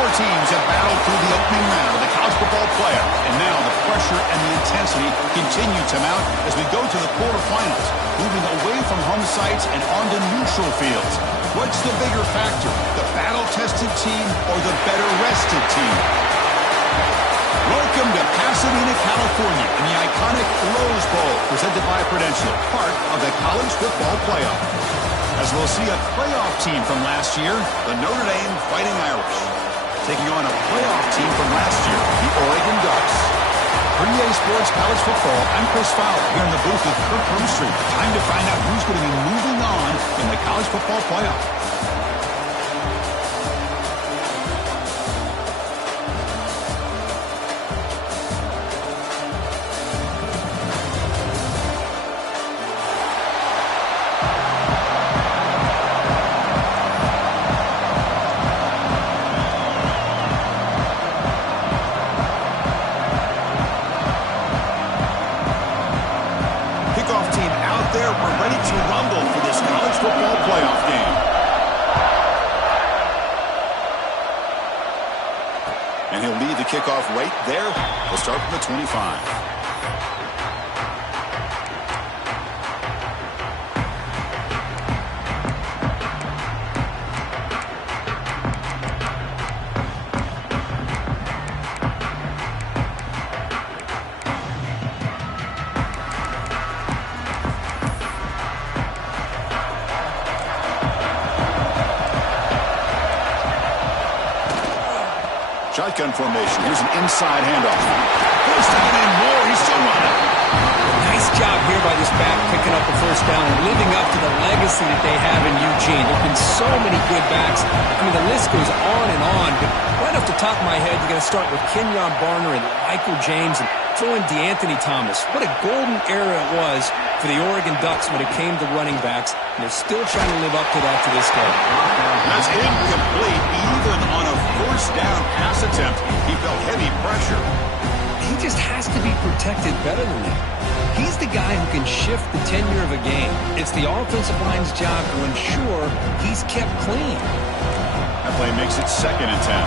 Four teams have battled through the opening round of the college football playoff, and now the pressure and the intensity continue to mount as we go to the quarterfinals, moving away from home sites and onto neutral fields. What's the bigger factor, the battle-tested team or the better-rested team? Welcome to Pasadena, California, in the iconic Rose Bowl, presented by Prudential, part of the college football playoff. As we'll see a playoff team from last year, the Notre Dame Fighting Irish, taking on a playoff team from last year, the Oregon Ducks. For EA Sports College Football, I'm Chris Fowler here in the booth with Kirk Broomstreet. Time to find out who's going to be moving on in the college football playoff. And he'll lead the kickoff right there. We'll start from the 25. Shotgun formation. Here's an inside handoff. Goes down and more. He's still running. Nice job here by this back, picking up the first down and living up to the legacy that they have in Eugene. There have been so many good backs. I mean, the list goes on and on. But right off the top of my head, you're going to start with Kenyon Barner and Michael James and throw in DeAnthony Thomas. What a golden era it was for the Oregon Ducks when it came to running backs. And they're still trying to live up to that to this day. That's incomplete. Even on a first down pass attempt, he felt heavy pressure. He just has to be protected better than that. He's the guy who can shift the tenure of a game. It's the offensive line's job to ensure he's kept clean. That play makes it 2nd and 10.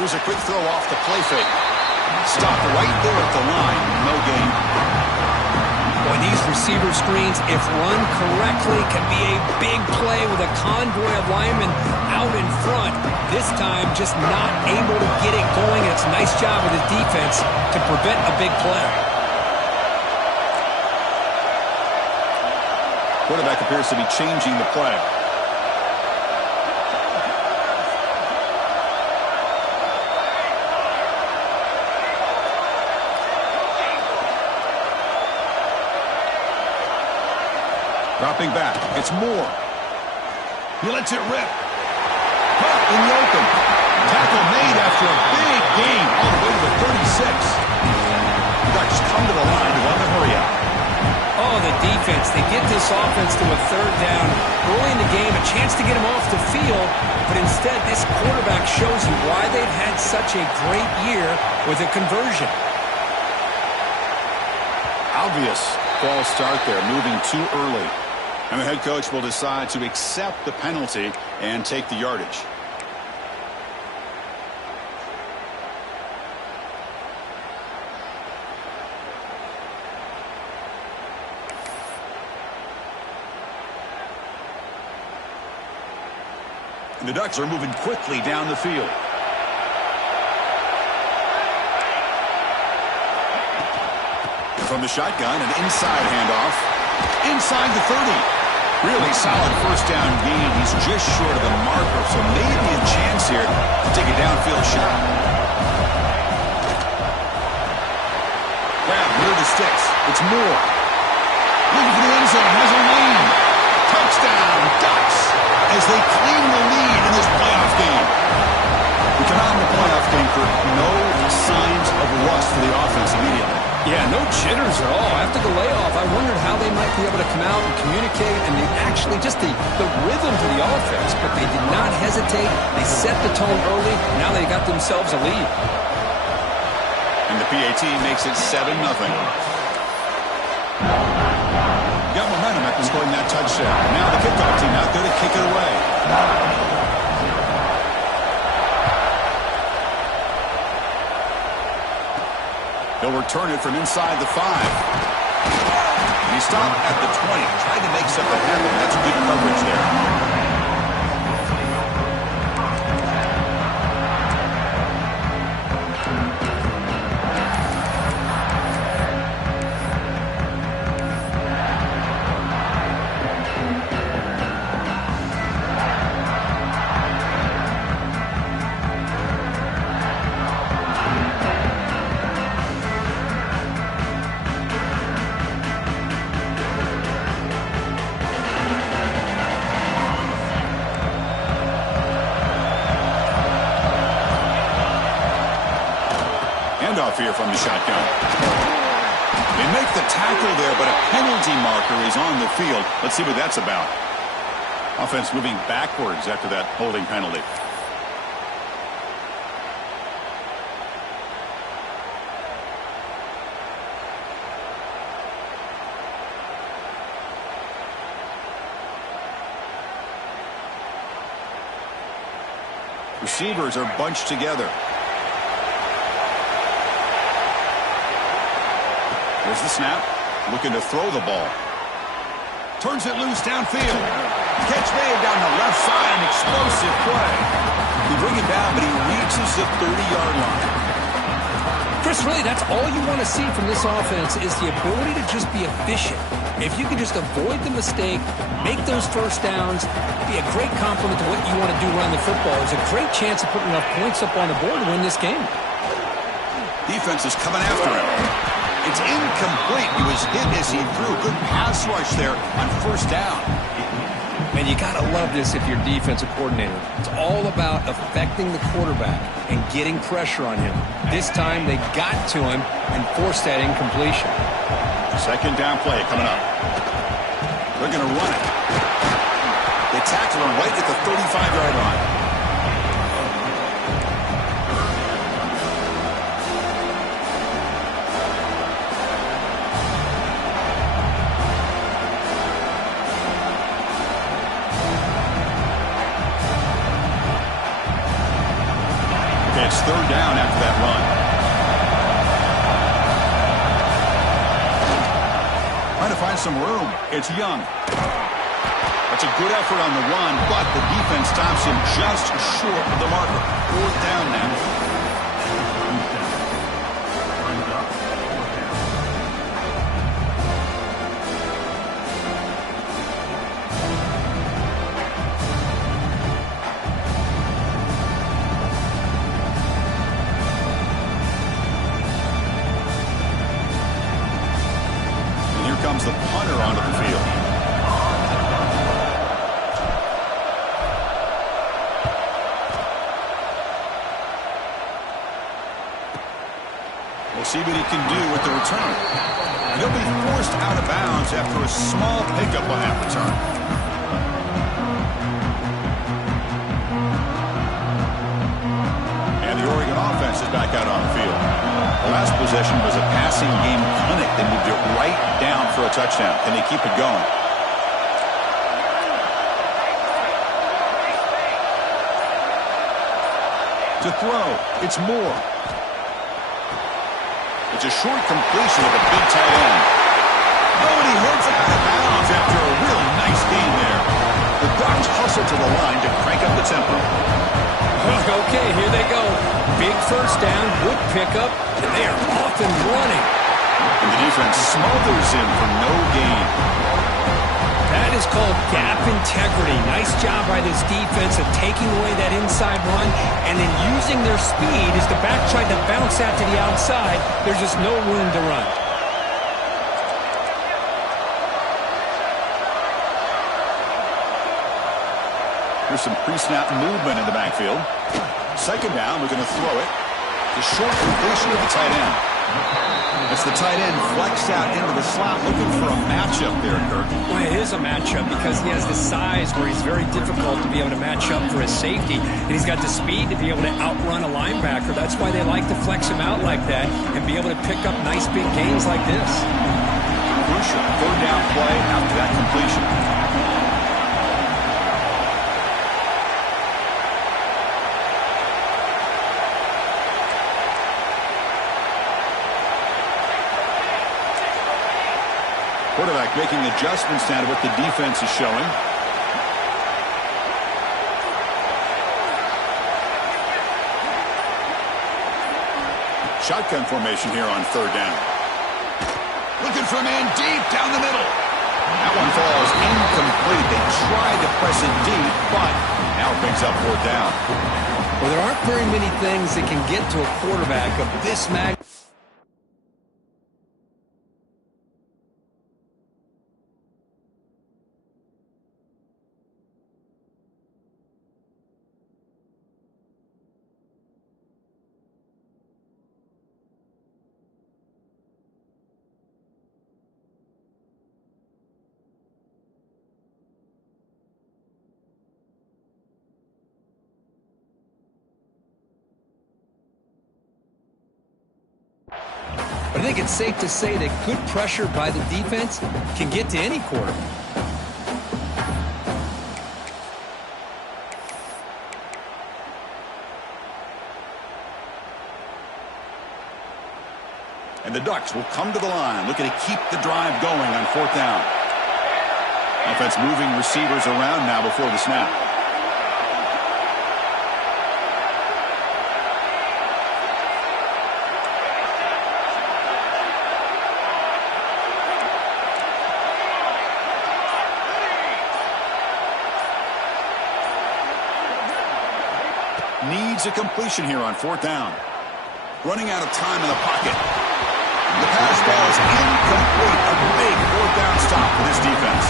Here's a quick throw off the play fake. Stopped right there at the line. No gain. Boy, these receiver screens, if run correctly, can be a big play with a convoy of linemen out in front. This time, just not able to get it going. It's a nice job with his defense to prevent a big play. Quarterback appears to be changing the play. Dropping back. It's Moore. He lets it rip. Caught in the open. Tackle made after a big gain all the way to the 36. The Ducks come to the line to hurry up. Oh, the defense. They get this offense to a 3rd down early in the game, a chance to get him off the field, but instead this quarterback shows you why they've had such a great year with a conversion. Obvious false start there, moving too early. And the head coach will decide to accept the penalty and take the yardage. The Ducks are moving quickly down the field. From the shotgun, an inside handoff. Inside the 30. Really solid first down gain. He's just short of the marker, so maybe a chance here to take a downfield shot. Grab near the sticks. It's Moore. Looking for the end zone. Has a lane. Touchdown, Ducks, as they claim the lead in this playoff game. We come out in the playoff game for no signs of rust for the offense immediately. Yeah, no jitters at all. After the layoff, I wondered how they might be able to come out and communicate and actually just the rhythm to the offense, but they did not hesitate. They set the tone early. Now they got themselves a lead. And And the PAT makes it 7-0. Got momentum after scoring that touchdown. Now the kickoff team out there to kick it away. They'll return it from inside the 5. He stopped at the 20, trying to make something happen. That's good coverage there. Off here from the shotgun. They make the tackle there, but a penalty marker is on the field. Let's see what that's about. Offense moving backwards after that holding penalty. Receivers are bunched together. Here's the snap. Looking to throw the ball. Turns it loose downfield. Catch made down the left side. An explosive play. We bring it down, but he reaches the 30-yard line. Chris, really, that's all you want to see from this offense is the ability to just be efficient. If you can just avoid the mistake, make those first downs, be a great complement to what you want to do around the football. There's a great chance of putting enough points up on the board to win this game. Defense is coming after him. It's incomplete. He was hit as he threw. Good pass rush there on first down. Man, you got to love this if you're defensive coordinator. It's all about affecting the quarterback and getting pressure on him. This time they got to him and forced that incompletion. Second down play coming up. They're going to run it. They tackle him right at the 35-yard line. It's third down after that run. Trying to find some room. It's Young. That's a good effort on the run, but the defense stops him just short of the marker. Fourth down now. Comes the punter onto the field. We'll see what he can do with the return. He'll be forced out of bounds after a small pickup on that return. And the Oregon offense is back out on the field. The last possession was a passing game clinic. They moved it right down for a touchdown. Can they keep it going? To throw, it's Moore. It's a short completion of a big tight end. Oh, and he heads out of bounds after a really nice gain there. The Ducks hustle to the line to crank up the tempo. Okay, here they go. Big first down, good pickup, and they are off and running. And the defense smothers him for no gain. That is called gap integrity. Nice job by this defense of taking away that inside run and then using their speed as the back tried to bounce out to the outside. There's just no room to run. There's some pre-snap movement in the backfield. Second down, we're going to throw it. The short completion of the tight end. It's the tight end flexed out into the slot, looking for a matchup there, Kirk. Well, it is a matchup because he has the size where he's very difficult to be able to match up for his safety. And he's got the speed to be able to outrun a linebacker. That's why they like to flex him out like that and be able to pick up nice big gains like this. Crucial third down play after that completion. Quarterback making adjustments now to what the defense is showing. Shotgun formation here on third down. Looking for a man deep down the middle. That one falls incomplete. They tried to press it deep, but now it brings up fourth down. Well, there aren't very many things that can get to a quarterback of this magnitude. But I think it's safe to say that good pressure by the defense can get to any quarterback. And the Ducks will come to the line, looking to keep the drive going on fourth down. Offense moving receivers around now before the snap. Needs a completion here on fourth down. Running out of time in the pocket. The pass ball is incomplete. A big fourth down stop for this defense.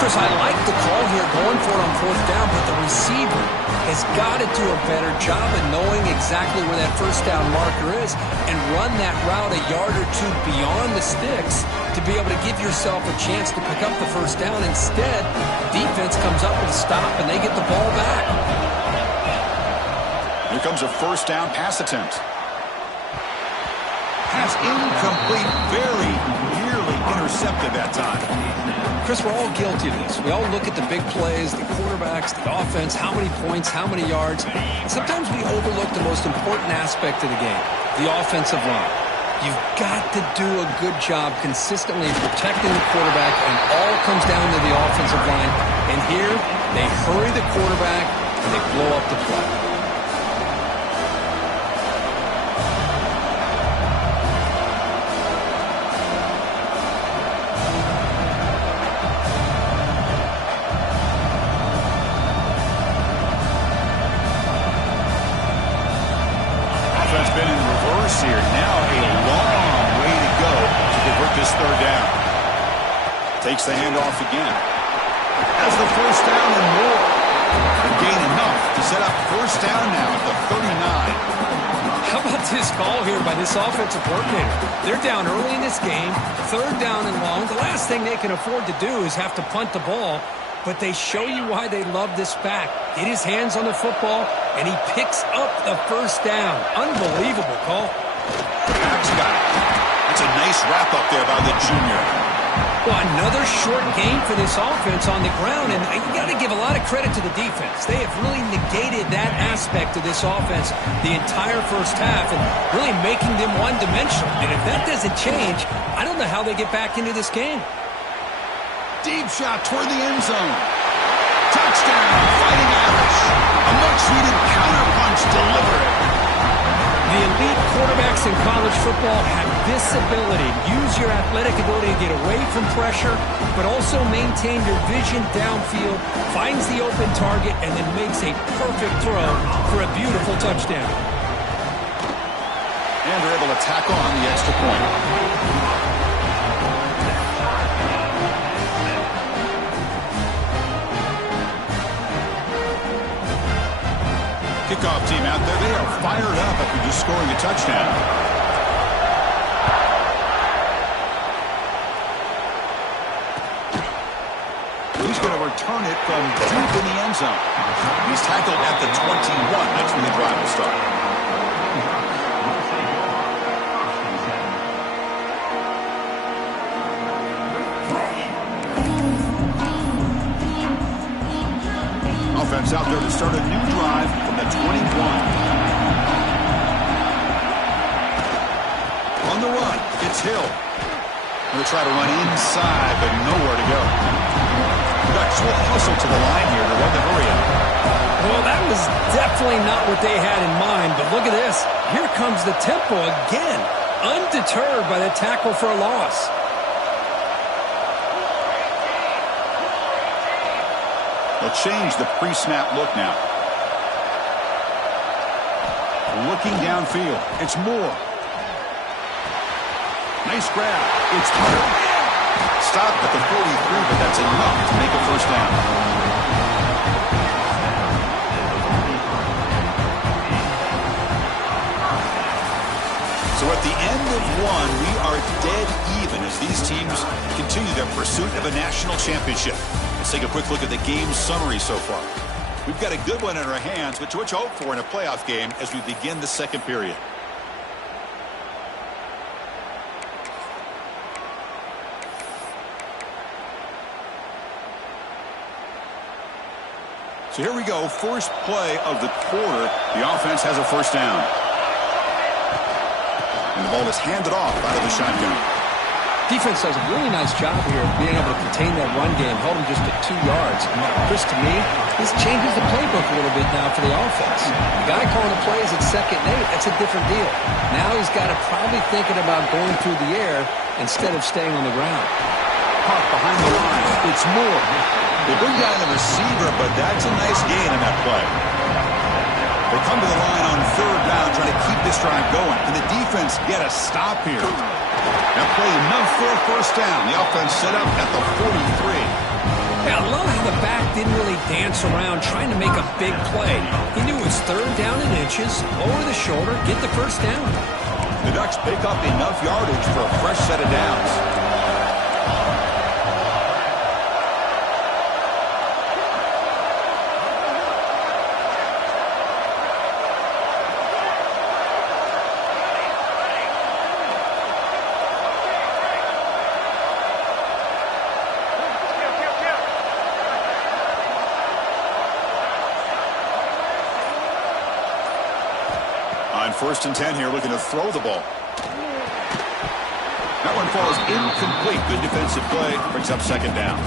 Chris, I like the call here going for it on fourth down, but the receiver has got to do a better job of knowing exactly where that first down marker is and run that route a yard or two beyond the sticks to be able to give yourself a chance to pick up the first down. Instead, defense comes up with a stop and they get the ball back. Here comes a first down pass attempt. Pass incomplete, very nearly intercepted that time. Chris, we're all guilty of this. We all look at the big plays, the quarterbacks, the offense, how many points, how many yards. Sometimes we overlook the most important aspect of the game, the offensive line. You've got to do a good job consistently protecting the quarterback, and all comes down to the offensive line. And here, they hurry the quarterback, and they blow up the play. Takes the handoff again. Has the first down and more. And gain enough to set up first down now at the 39. How about this call here by this offensive coordinator? They're down early in this game, third down and long. The last thing they can afford to do is have to punt the ball, but they show you why they love this back. Get his hands on the football, and he picks up the first down. Unbelievable call. Back's got it. That's a nice wrap up there by the junior. Well, another short game for this offense on the ground, and you got to give a lot of credit to the defense. They have really negated that aspect of this offense the entire first half and really making them one-dimensional. And if that doesn't change, I don't know how they get back into this game. Deep shot toward the end zone. Touchdown, Fighting Irish. A much-needed counterpunch delivered. The elite quarterbacks in college football have this ability. Use your athletic ability to get away from pressure, but also maintain your vision downfield, finds the open target, and then makes a perfect throw for a beautiful touchdown. And they're able to tack on the extra point. Kickoff team out there, they are fired up after just scoring a touchdown. from deep in the end zone. He's tackled at the 21. That's when the drive will start. Offense out there to start a new drive from the 21. On the run, it's Hill. Going to try to run inside, but nowhere to go. The Ducks will hustle to the line here to run the hurry up. Well, that was definitely not what they had in mind, but look at this. Here comes the tempo again, undeterred by the tackle for a loss. They'll change the pre-snap look now. Looking downfield, it's Moore. Nice grab. It's Hunter. Stop at the 43, but that's enough to make a first down. So at the end of one, we are dead even as these teams continue their pursuit of a national championship. Let's take a quick look at the game summary so far. We've got a good one in our hands, but to what you hope for in a playoff game as we begin the second period. So here we go, first play of the quarter. The offense has a first down. And the ball is handed off out of the shotgun. Defense does a really nice job here of being able to contain that run game, held him just at 2 yards. Chris, to me, this changes the playbook a little bit now for the offense. The guy calling the plays at 2nd and 8, that's a different deal. Now he's got to probably thinking about going through the air instead of staying on the ground. Park behind the line. It's Moore. They bring down the receiver, but that's a nice gain in that play. They come to the line on 3rd down, trying to keep this drive going. And the defense get a stop here. That play enough for a first down. The offense set up at the 43. Yeah, I love how the back didn't really dance around trying to make a big play. He knew it was 3rd down in inches, lower the shoulder, get the first down. The Ducks pick up enough yardage for a fresh set of downs. On 1st and 10 here, looking to throw the ball. That one falls incomplete. Good defensive play. Brings up 2nd down.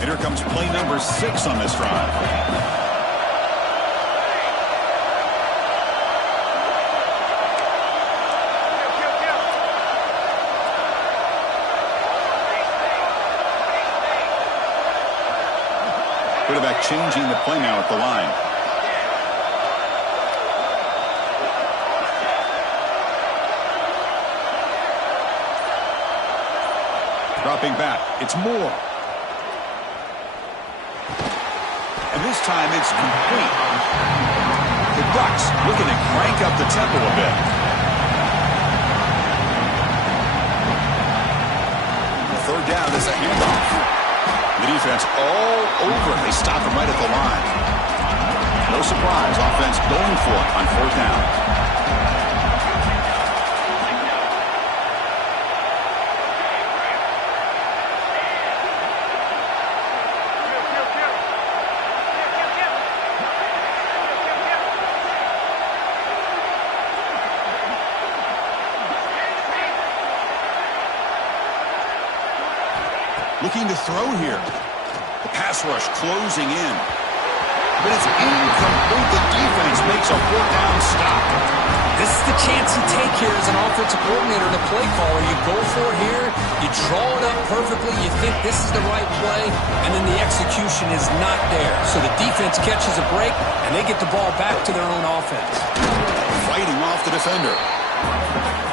And here comes play number 6 on this drive. Quarterback changing the play now at the line. Dropping back. It's Moore. And this time it's complete. The Ducks looking to crank up the tempo a bit. The 3rd down is a handoff. The defense all over. They stop him right at the line. No surprise. Offense going for it on 4th down. Looking to throw here. The pass rush closing in. But it's incomplete. The defense makes a 4th down stop. This is the chance you take here as an offensive coordinator and a play caller. You go for it here, you draw it up perfectly, you think this is the right play, and then the execution is not there. So the defense catches a break, and they get the ball back to their own offense. Fighting off the defender.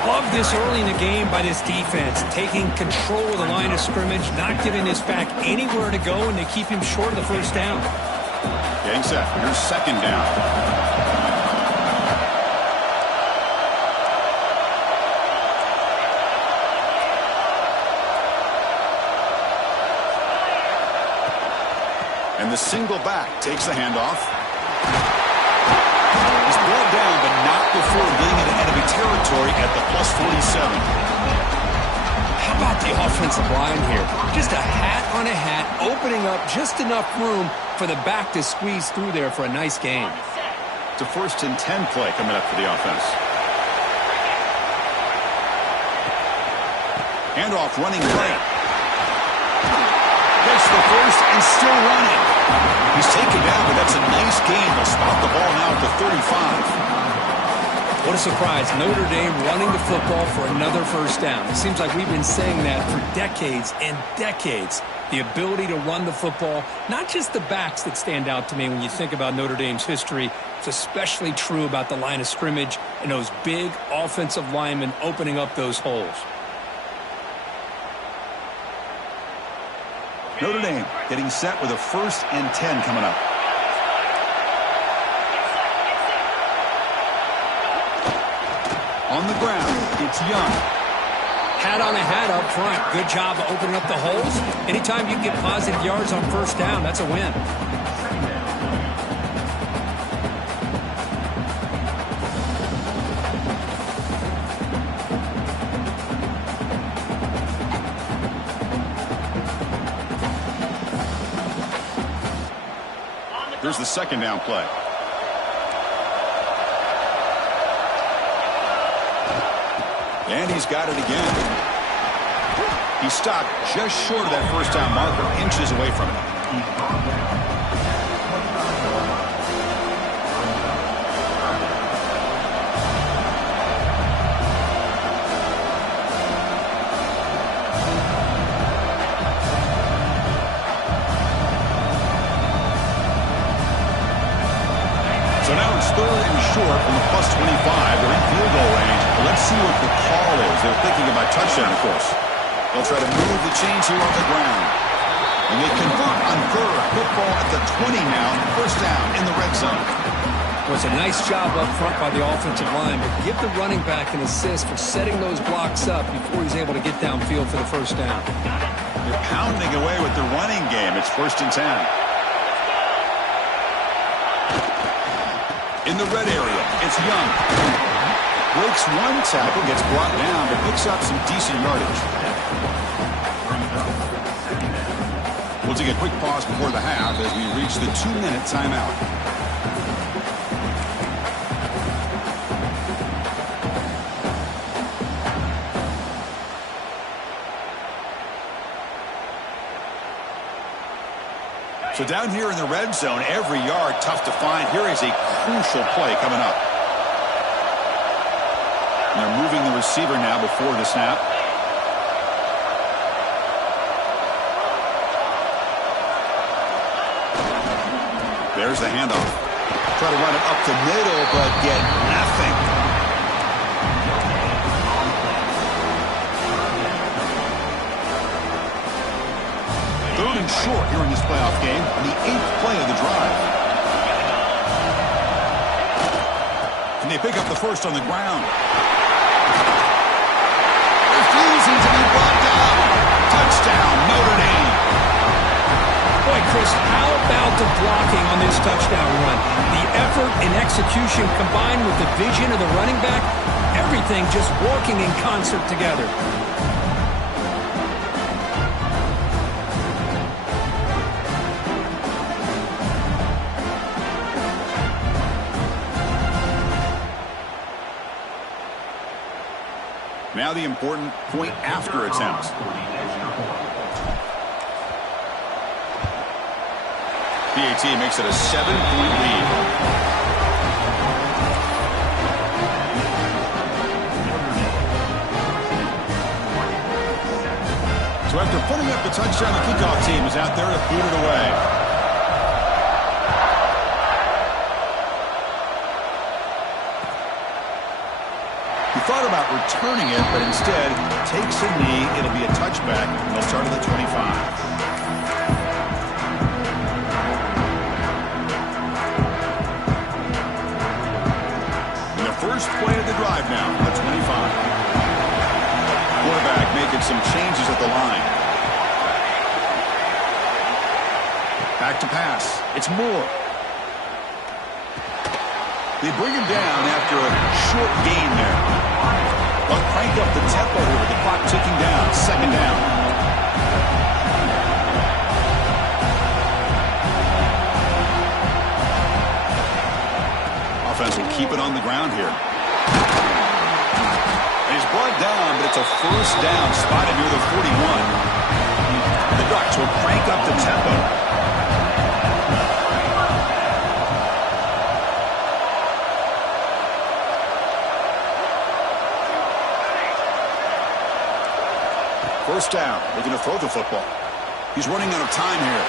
Love this early in the game by this defense, taking control of the line of scrimmage, not giving this back anywhere to go, and they keep him short of the first down. Getting set for your 2nd down. And the single back takes the handoff. He's brought down, but not before getting into enemy territory at the +47. How about the offensive line here? Just a hat on a hat, opening up just enough room for the back to squeeze through there for a nice gain. It's a 1st and 10 play coming up for the offense. Handoff running right. Gets the first and still running. He's taken down, but that's a nice gain. They'll spot the ball now at the 35. What a surprise. Notre Dame running the football for another first down. It seems like we've been saying that for decades and decades. The ability to run the football, not just the backs that stand out to me when you think about Notre Dame's history. It's especially true about the line of scrimmage and those big offensive linemen opening up those holes. Notre Dame getting set with a 1st and 10 coming up. On the ground, it's Young. Hat on a hat up front. Good job of opening up the holes. Anytime you can get positive yards on first down, that's a win. Here's the 2nd down play. And he's got it again. He stopped just short of that first down marker, inches away from it. So now it's 3rd and short from the +25. They're in field goal range. But let's see what the call is. They're thinking about touchdown, of course. They'll try to move the chains here on the ground. And they convert on 3rd. Football at the 20 now. First down in the red zone. Well, it's a nice job up front by the offensive line, but give the running back an assist for setting those blocks up before he's able to get downfield for the first down. They're pounding away with the running game. It's 1st and 10. In the red area, it's Young. Breaks one tackle, gets brought down, but picks up some decent yardage. We'll take a quick pause before the half as we reach the 2-minute timeout. So down here in the red zone, every yard tough to find. Here is a crucial play coming up. And they're moving the receiver now before the snap. There's the handoff. Try to run it up the middle, but get nothing. Third and short here in this playoff game, the 8th play of the drive. Can they pick up the first on the ground? Refusing to be brought down. Touchdown, Notre Dame. Boy, Chris, how about the blocking on this touchdown run? The effort and execution combined with the vision of the running back, everything just working in concert together. Now the important point after attempt. PAT makes it a 7-point lead. So after putting up the touchdown, the kickoff team is out there to boot it away. He thought about returning it, but instead takes a knee. It'll be a touchback, and they'll start at the 25. And the first play of the drive now, the 25. Quarterback making some changes at the line. Back to pass. It's Moore. They bring him down after a short gain there. They'll crank up the tempo here with the clock ticking down. Second down. Offense will keep it on the ground here. And he's brought down, but it's a first down spotted near the 41. The Ducks will crank up the tempo. First down, looking to throw the football. He's running out of time here.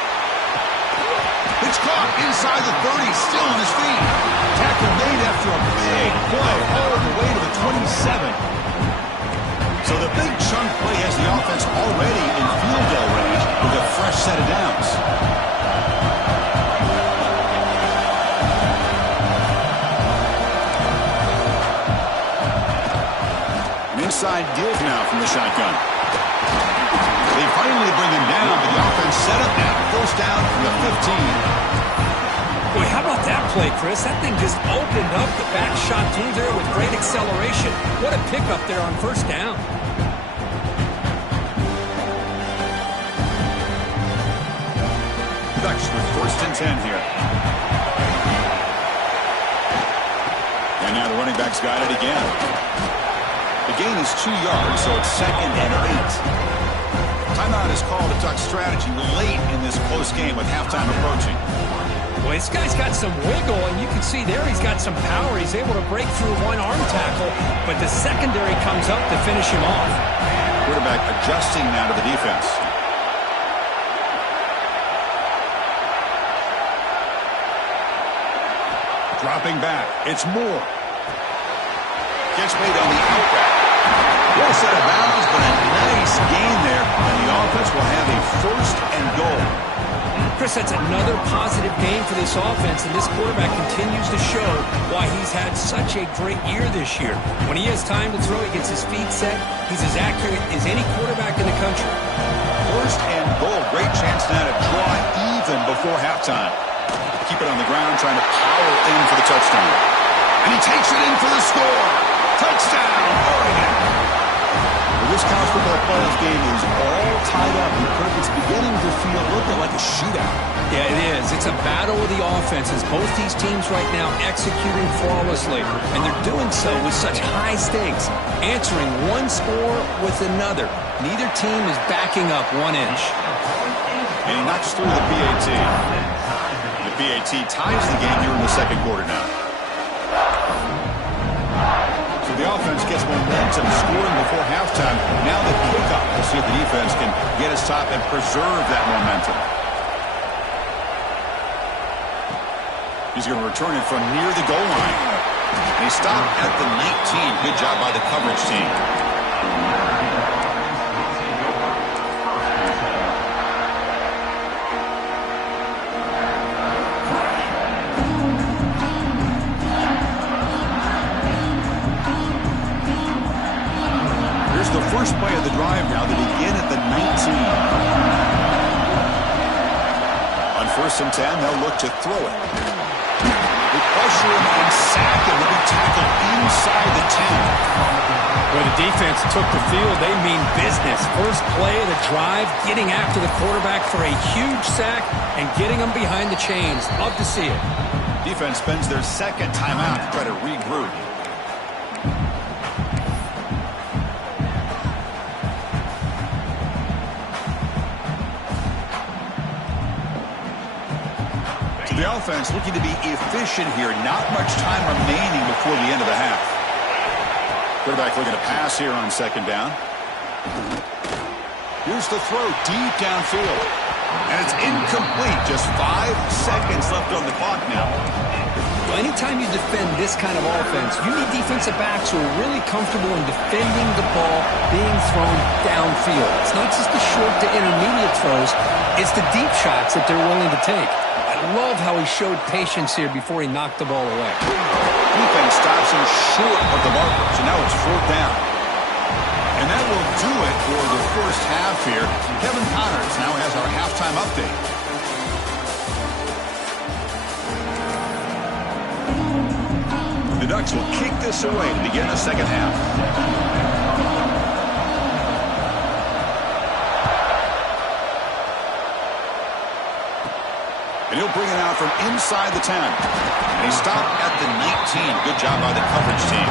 It's caught inside the 30, still on his feet. Tackle made after a big play all the way to the 27. So the big chunk play has the offense already in field goal range with a fresh set of downs. An inside give now from the shotgun. They finally bring him down, but the offense set up now. First down from the 15. Boy, how about that play, Chris? That thing just opened up. The back shot through there with great acceleration. What a pickup there on first down. Ducks with first and 10 here. And now the running back's got it again. The gain is 2 yards, so it's second and 8. Timeout is called a Ducks strategy late in this close game with halftime approaching. Boy, this guy's got some wiggle, and you can see there he's got some power. He's able to break through one arm tackle, but the secondary comes up to finish him off. Quarterback adjusting now to the defense. Dropping back. It's Moore. Gets made on the out route. Well set of bounds, but a nice gain there, and the offense will have a first and goal. Chris, that's another positive game for this offense, and this quarterback continues to show why he's had such a great year this year. When he has time to throw, he gets his feet set. He's as accurate as any quarterback in the country. First and goal. Great chance now to draw even before halftime. Keep it on the ground, trying to power in for the touchdown. And he takes it in for the score. Touchdown, Oregon. Well, this college football playoff game is all tied up. It's beginning to feel a little bit like a shootout. Yeah, it is. It's a battle of the offenses. Both these teams right now executing flawlessly, and they're doing so with such high stakes, answering one score with another. Neither team is backing up 1 inch. And he knocks through the PAT. The PAT ties the game here in the second quarter now. So the offense gets momentum, scoring before halftime. Now the kickoff. We'll see if the defense can get his top and preserve that momentum. He's going to return it from near the goal line. And he stopped at the 19. Good job by the coverage team. Here's the first play of the drive now. They begin at the 19. On first and 10, they'll look to throw it. They pressure him and sack him. He'll be tackled inside the 10. Where the defense took the field, they mean business. First play of the drive, getting after the quarterback for a huge sack and getting him behind the chains. Love to see it. Defense spends their second timeout to try to regroup. The offense looking to be efficient here. Not much time remaining before the end of the half. Quarterback looking to pass here on second down. Here's the throw deep downfield. And it's incomplete. Just 5 seconds left on the clock now. Well, anytime you defend this kind of offense, you need defensive backs who are really comfortable in defending the ball being thrown downfield. It's not just the short to intermediate throws. It's the deep shots that they're willing to take. I love how he showed patience here before he knocked the ball away. Defense stops him short of the marker, so now it's 4th down. And that will do it for the first half here. Kevin Connors now has our halftime update. Ducks will kick this away to begin the second half. And he'll bring it out from inside the 10. And he stopped at the 19. Good job by the coverage team.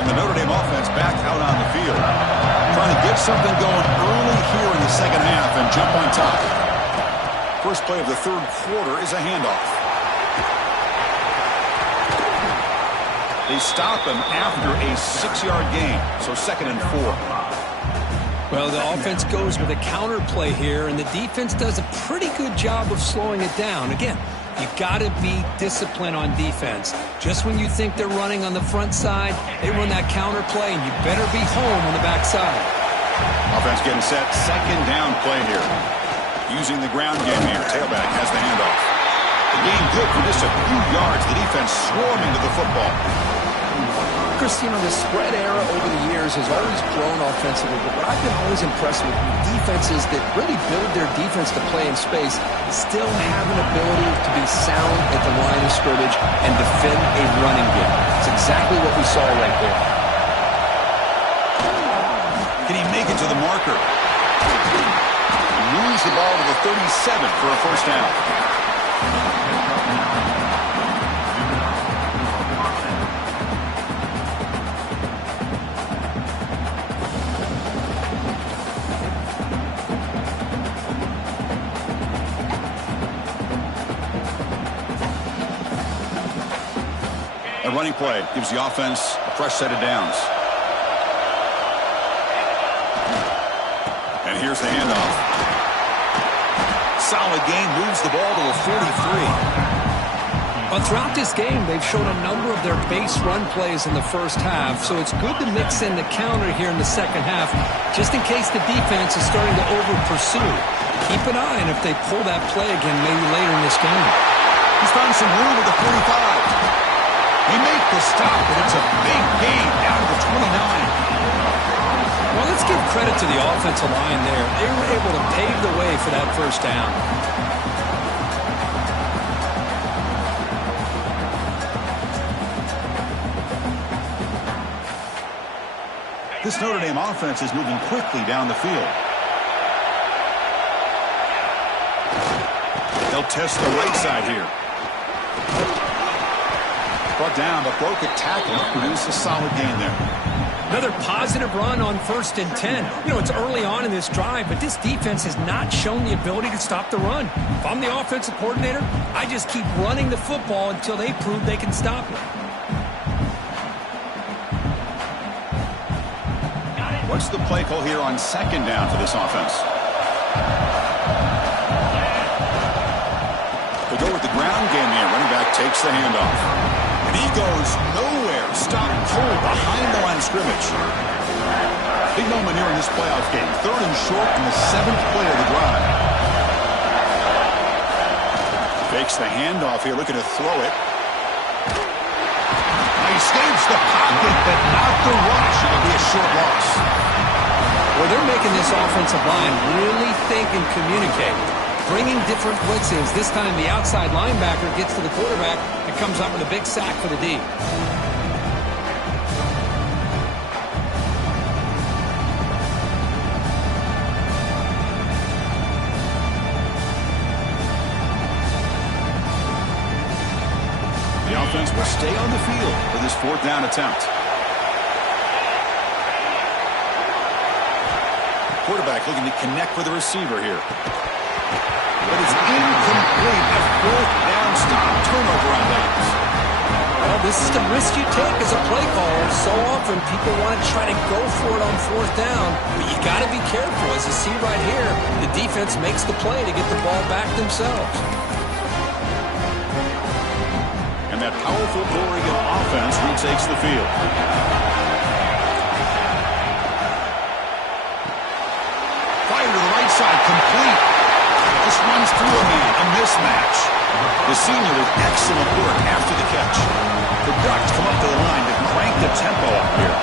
And the Notre Dame offense back out on the field. Trying to get something going early here in the second half and jump on top. First play of the third quarter is a handoff. They stop him after a 6-yard gain, so 2nd and 4. Well, the offense goes with a counter play here, and the defense does a pretty good job of slowing it down. Again, you got to be disciplined on defense. Just when you think they're running on the front side, they run that counter play, and you better be home on the back side. Offense getting set, 2nd down play here. Using the ground game here. Tailback has the handoff. The game good for just a few yards. The defense swarming to the football. Christine, the spread era over the years has always grown offensively, but what I've been always impressed with defenses that really build their defense to play in space still have an ability to be sound at the line of scrimmage and defend a running game. It's exactly what we saw right there. Can he make it to the marker? He moves the ball to the 37 for a first down. A running play gives the offense a fresh set of downs. And here's the handoff. Solid gain, moves the ball to the 43. Well, throughout this game, they've shown a number of their base run plays in the first half, so it's good to mix in the counter here in the second half, just in case the defense is starting to over-pursue. Keep an eye on if they pull that play again maybe later in this game. He's found some room at the 45. He made the stop, but it's a big gain down to the 29. Well, let's give credit to the offensive line there. They were able to pave the way for that first down. This Notre Dame offense is moving quickly down the field. They'll test the right side here. Brought down, but broke a tackle. Produced a solid gain there. Another positive run on 1st and 10. You know, it's early on in this drive, but this defense has not shown the ability to stop the run. If I'm the offensive coordinator, I just keep running the football until they prove they can stop it. What's the play call here on 2nd down for this offense? They go with the ground game here. Running back takes the handoff. And he goes nowhere. Stopped cold behind the line of scrimmage. Big moment here in this playoff game. 3rd and short in the 7th play of the drive. Fakes the handoff here, looking to throw it. He escapes the pocket, but not the rush. It'll be a short loss. Well, they're making this offensive line really think and communicate. Bringing different blitzes. This time the outside linebacker gets to the quarterback and comes up with a big sack for the D. The offense will stay on the field for this 4th down attempt. Quarterback looking to connect with the receiver here. But it's incomplete. A 4th down stop. Turnover on downs. Well, this is the risk you take as a play caller. So often people want to try to go for it on 4th down, but you got to be careful. As you see right here, the defense makes the play to get the ball back themselves. And that powerful Oregon offense retakes the field. Fire to the right side, complete. Just runs through a man, a mismatch. The senior with excellent work after the catch. The Ducks come up to the line to crank the tempo up here.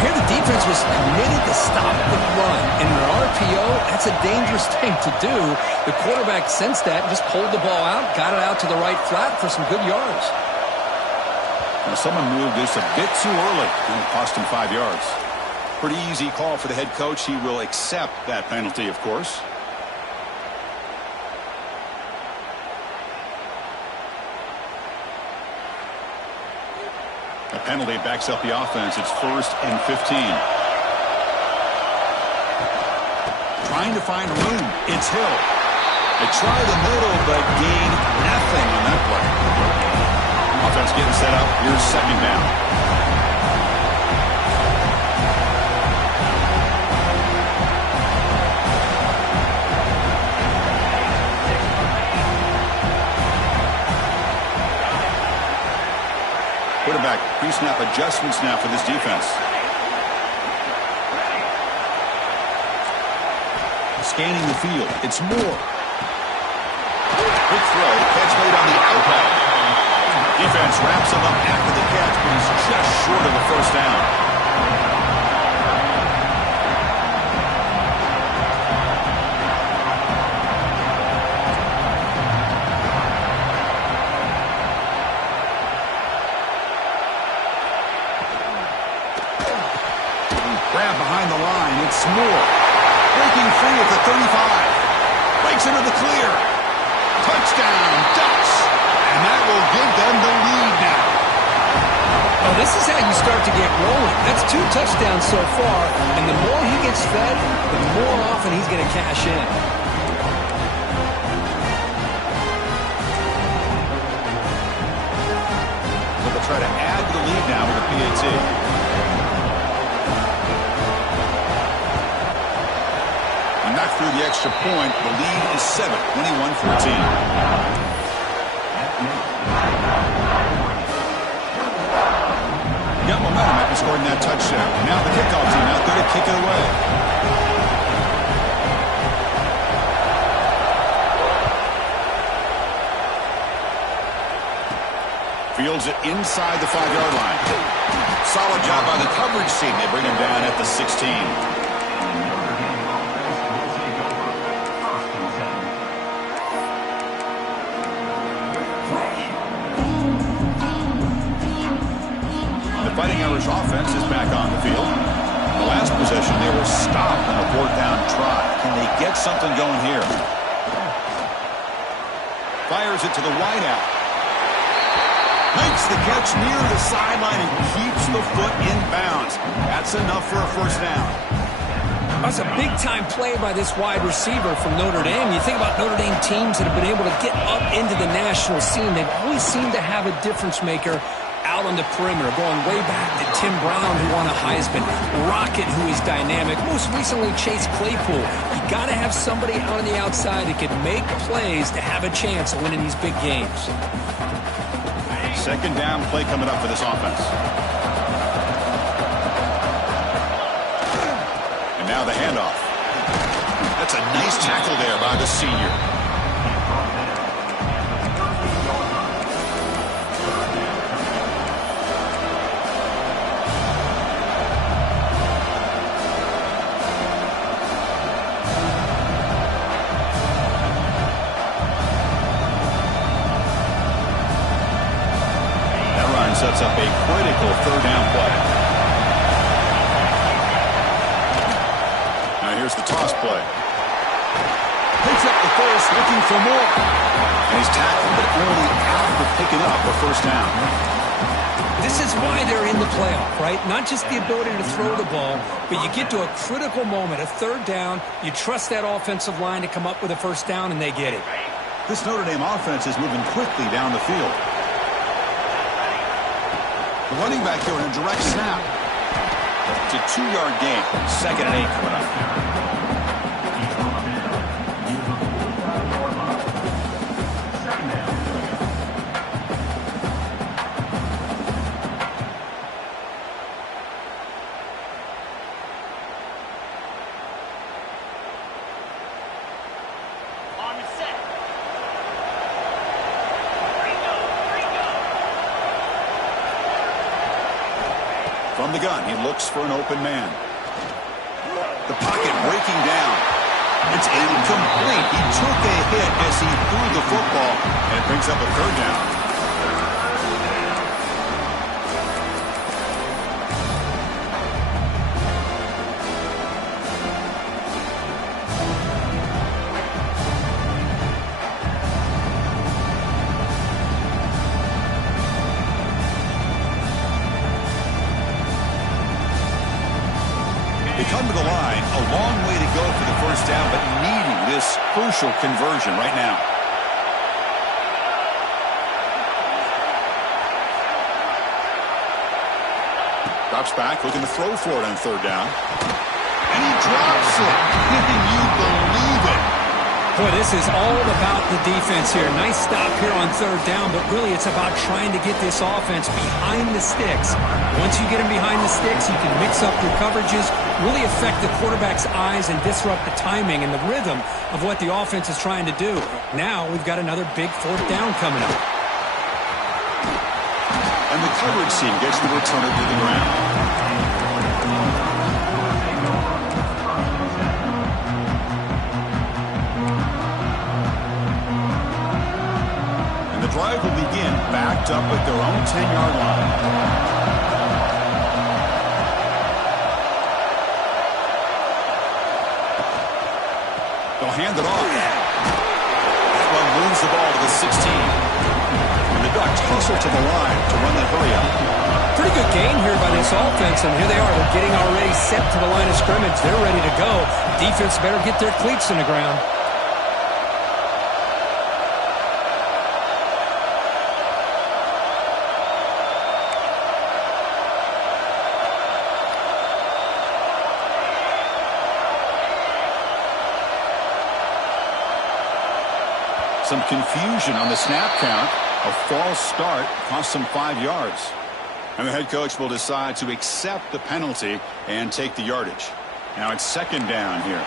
Here the defense was committed to stop the run. And in an RPO, that's a dangerous thing to do. The quarterback sensed that and just pulled the ball out, got it out to the right flat for some good yards. Now someone moved just a bit too early, and it cost him 5 yards. Pretty easy call for the head coach. He will accept that penalty, of course. A penalty backs up the offense. It's 1st and 15. Trying to find room. It's Hill. They try the middle, but gain nothing on that play. Offense getting set up. Here's 2nd down. Quarterback pre-snap adjustments now for this defense. Scanning the field. It's Moore. Quick throw. Catch made on the outlet. Defense wraps him up after the catch, but he's just short of the 1st down. Grab behind the line. It's Moore. Breaking free at the 35. Breaks into the clear. Touchdown, Ducks. And that will give them the lead now. Oh, this is how you start to get rolling. That's 2 touchdowns so far. And the more he gets fed, the more often he's going to cash in. So they'll try to add to the lead now with a PAT. Not through the extra point. The lead is 7, 21-14. Got momentum after scoring that touchdown. Now the kickoff team out there to kick it away. Fields it inside the 5-yard line. Solid job by the coverage team. They bring him down at the 16. Fighting Irish offense is back on the field. The last possession, they were stopped on a 4th down try. Can they get something going here? Fires it to the wideout. Makes the catch near the sideline and keeps the foot in bounds. That's enough for a 1st down. That's a big-time play by this wide receiver from Notre Dame. You think about Notre Dame teams that have been able to get up into the national scene. They've always seemed to have a difference maker out on the perimeter, going way back to Tim Brown, who won a Heisman, Rocket, who is dynamic, most recently Chase Claypool. You got to have somebody out on the outside that can make plays to have a chance of winning these big games. 2nd down play coming up for this offense. And now the handoff. That's a nice tackle there by the senior. Sets up a critical 3rd down play. Now here's the toss play. Picks up the first, looking for more. And he's tackled, but only after picking up the 1st down. This is why they're in the playoff, right? Not just the ability to throw the ball, but you get to a critical moment, a 3rd down. You trust that offensive line to come up with a 1st down, and they get it. This Notre Dame offense is moving quickly down the field. The running back here in a direct snap. It's a 2-yard gain. 2nd and 8 coming up. From the gun, he looks for an open man. The pocket breaking down. It's incomplete. He took a hit as he threw the football, and it brings up a third down. They come to the line, a long way to go for the first down, but needing this crucial conversion right now. Drops back, looking to throw for it on third down. And he drops it. Can you believe it? Boy, this is all about the defense here. Nice stop here on third down, but really it's about trying to get this offense behind the sticks. Once you get them behind the sticks, you can mix up your coverages, really affect the quarterback's eyes and disrupt the timing and the rhythm of what the offense is trying to do. Now we've got another big fourth down coming up. And the coverage team gets the returner to the ground. The drive will begin backed up at their own 10-yard line. They'll hand it off. That one moves the ball to the 16. And the Ducks hustle to the line to run that hurry up. Pretty good gain here by this offense, and here they are. They're getting already set to the line of scrimmage. They're ready to go. Defense better get their cleats in the ground. Some confusion on the snap count. A false start cost them 5 yards. And the head coach will decide to accept the penalty and take the yardage. Now it's second down here.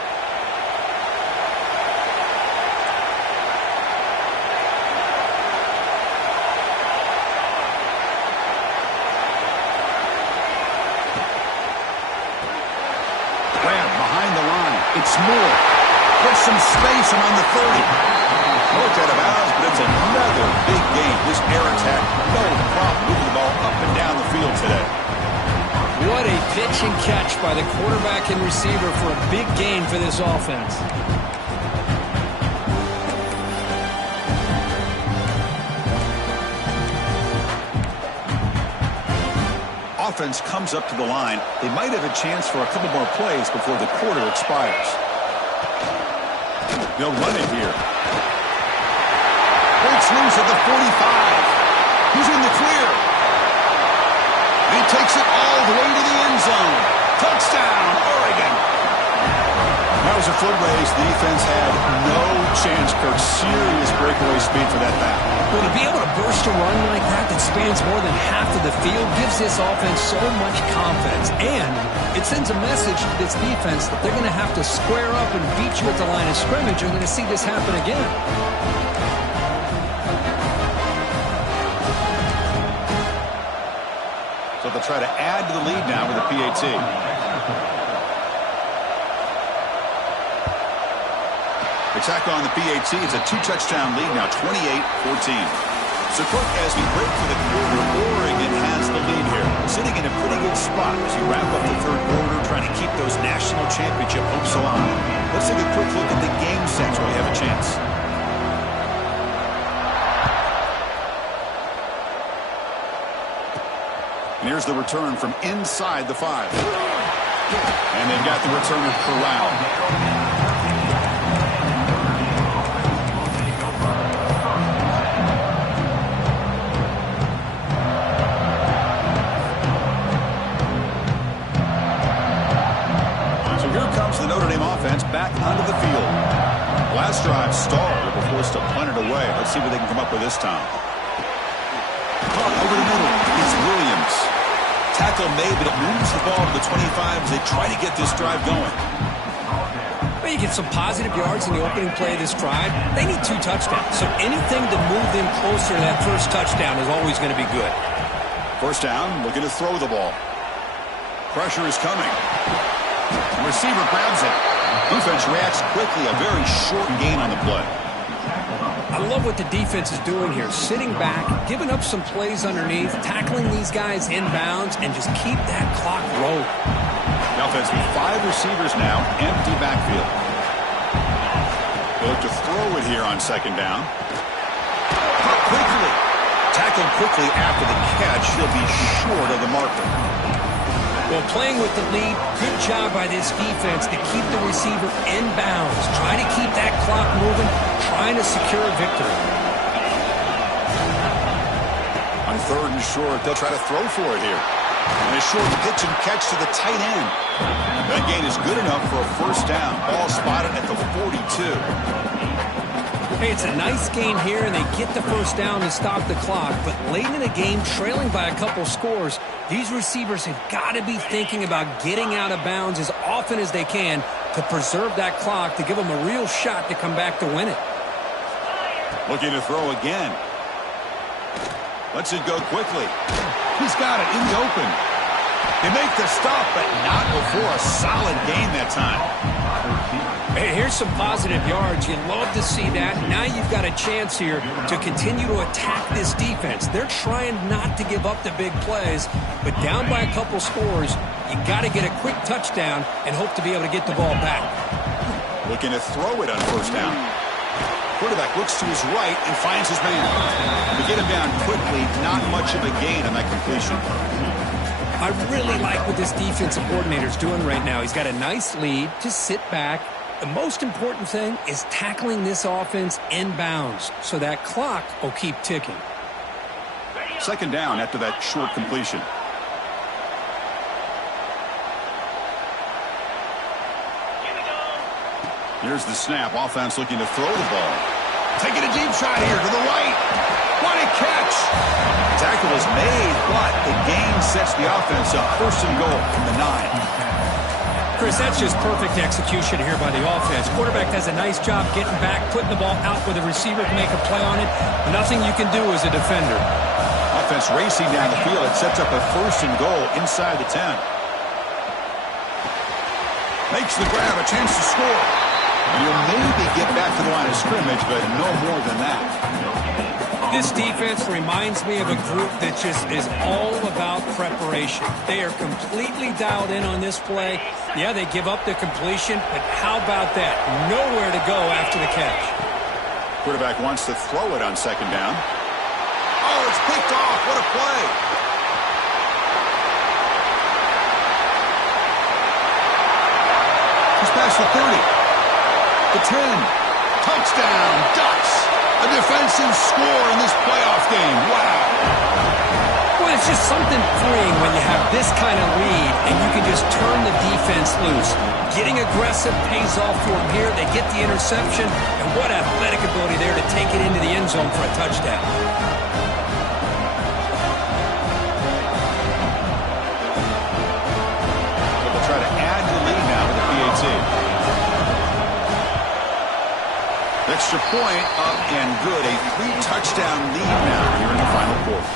Grab behind the line. It's Moore. Put some space around the 30. Looked out of bounds, but it's another big gain. This air attack, no problem moving the ball up and down the field today. What a pitch and catch by the quarterback and receiver for a big gain for this offense. Offense comes up to the line. They might have a chance for a couple more plays before the quarter expires. They'll run it here. Breaks loose at the 45. He's in the clear. And he takes it all the way to the end zone. Touchdown, Oregon. That was a foot race. The defense had no chance. Kirk, serious breakaway speed for that back. Well, to be able to burst a run like that spans more than half of the field gives this offense so much confidence. And it sends a message to this defense that they're going to have to square up and beat you at the line of scrimmage. You're going to see this happen again. So they'll try to add to the lead now with a PAT. They tack on the PAT. It's a 2-touchdown lead now, 28-14. So, Cook, as we break for the quarter, Oregon has the lead here. Sitting in a pretty good spot as you wrap up the third quarter, trying to keep those national championship hopes alive. Let's take a quick look at the game sets while we have a chance. And here's the return from inside the 5. And they've got the returner corralled. So here comes the Notre Dame offense back onto the field. Last drive stalled. They were forced to punt it away. Let's see what they can come up with this time. Over the middle, it's Williams. Tackle made, but it moves the ball to the 25 as they try to get this drive going. Well, you get some positive yards in the opening play of this drive. They need 2 touchdowns, so anything to move them closer to that first touchdown is always going to be good. First down, looking to throw the ball. Pressure is coming. The receiver grabs it. Defense reacts quickly. A very short gain on the play. I love what the defense is doing here. Sitting back, giving up some plays underneath, tackling these guys inbounds, and just keep that clock rolling. The offense with 5 receivers now, empty backfield. They look to throw it here on second down. Quickly. Tackled quickly after the catch. He'll be short of the marker. Well, playing with the lead, good job by this defense to keep the receiver in bounds. Try to keep that clock moving, trying to secure a victory. On third and short, they'll try to throw for it here. And a short pitch and catch to the tight end. That gain is good enough for a first down. Ball spotted at the 42. Hey, it's a nice gain here, and they get the first down to stop the clock. But late in the game, trailing by a couple scores, these receivers have got to be thinking about getting out of bounds as often as they can to preserve that clock, to give them a real shot to come back to win it. Looking to throw again. Lets it go quickly. He's got it in the open. They make the stop, but not before a solid gain that time. Hey, here's some positive yards. You love to see that. Now you've got a chance here to continue to attack this defense. They're trying not to give up the big plays, but down by a couple scores, you got to get a quick touchdown and hope to be able to get the ball back. Looking to throw it on first down. Quarterback looks to his right and finds his man. To get him down quickly, not much of a gain on that completion. I really like what this defensive coordinator is doing right now. He's got a nice lead. Just sit back. The most important thing is tackling this offense inbounds so that clock will keep ticking. Second down after that short completion. Here's the snap. Offense looking to throw the ball. Taking a deep shot here to the right. What a catch. Tackle is made, but the gain sets the offense up. First and goal from the 9. Chris, that's just perfect execution here by the offense. Quarterback does a nice job getting back, putting the ball out where the receiver can make a play on it. Nothing you can do as a defender. Offense racing down the field. It sets up a first and goal inside the 10. Makes the grab, a chance to score. You'll maybe get back to the line of scrimmage, but no more than that. This defense reminds me of a group that just is all about preparation. They are completely dialed in on this play. Yeah, they give up the completion, but how about that? Nowhere to go after the catch. Quarterback wants to throw it on second down. Oh, it's picked off. What a play. He's past the 30. The 10. Touchdown, Ducks. A defensive score in this playoff game. Wow. Well, it's just something freeing when you have this kind of lead and you can just turn the defense loose. Getting aggressive pays off for them here. They get the interception, and what athletic ability there to take it into the end zone for a touchdown. They'll try to add the lead now with the PAT. Extra point up and good. A 3-touchdown lead now here in the final quarter.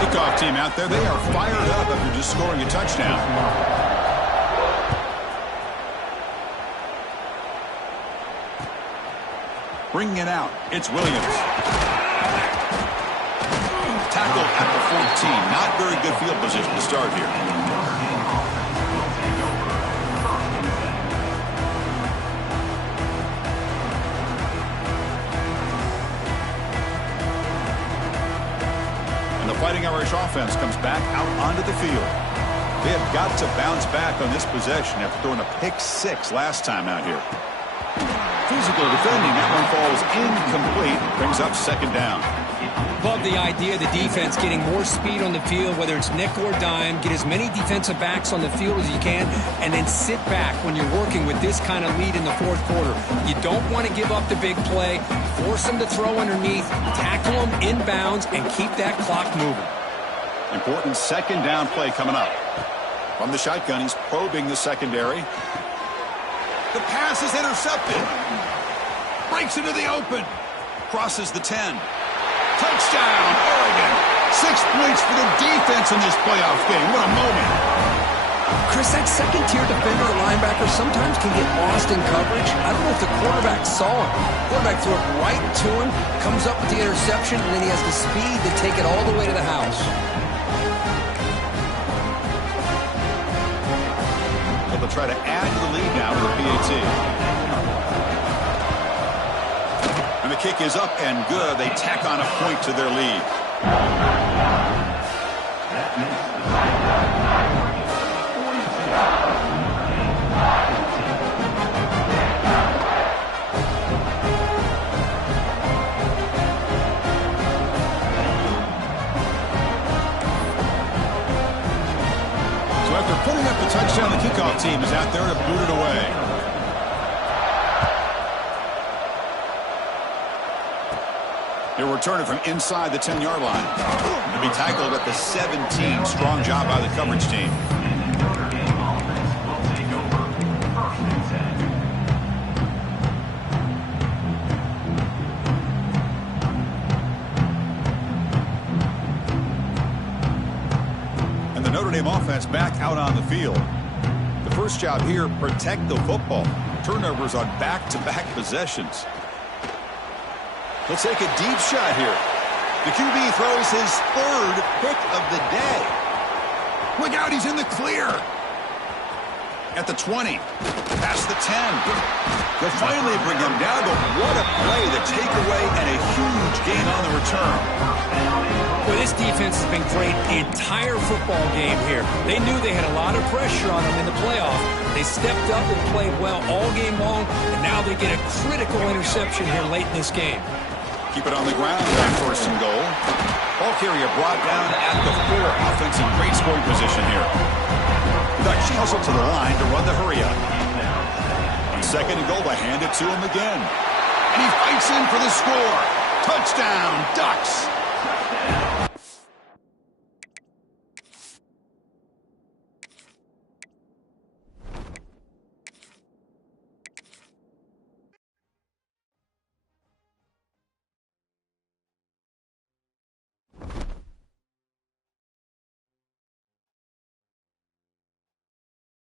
Kickoff team out there. They are fired up after just scoring a touchdown. Bringing it out. It's Williams. Tackle at the 14. Not very good field position to start here. Fighting Irish offense comes back out onto the field. They have got to bounce back on this possession after throwing a pick 6 last time out here. Physical defending. That one falls incomplete. Brings up second down. Love the idea of the defense getting more speed on the field, whether it's nickel or dime. Get as many defensive backs on the field as you can, and then sit back when you're working with this kind of lead in the fourth quarter. You don't want to give up the big play. Force them to throw underneath, tackle them inbounds, and keep that clock moving. Important second down play coming up. From the shotgun, he's probing the secondary. The pass is intercepted. Breaks into the open. crosses the 10. Touchdown, Oregon. 6 points for the defense in this playoff game. What a moment. Chris, that second-tier defender or linebacker sometimes can get lost in coverage. I don't know if the quarterback saw him. Quarterback threw it right to him, comes up with the interception, and then he has the speed to take it all the way to the house. Well, they'll try to add to the lead now with the PAT. And the kick is up and good. They tack on a point to their lead. So after putting up the touchdown, the kickoff team is out there to boot it away. He'll return it from inside the 10-yard line. To be tackled at the 17. Strong job by the coverage team. And the Notre Dame offense back out on the field. The first job here, protect the football. Turnovers on back-to-back possessions. He'll take a deep shot here. The QB throws his third pick of the day. Look out, he's in the clear. At the 20. Past the 10. They'll finally bring him down, but what a play. The takeaway and a huge gain on the return. Well, this defense has been great the entire football game here. They knew they had a lot of pressure on them in the playoff. They stepped up and played well all game long, and now they get a critical interception here late in this game. Keep it on the ground on first and goal. Ball carrier brought down at the 4. Offense in great scoring position here. Dutch hustle to the line to run the hurry up. On second and goal, they hand it to him again. And he fights in for the score. Touchdown, Ducks.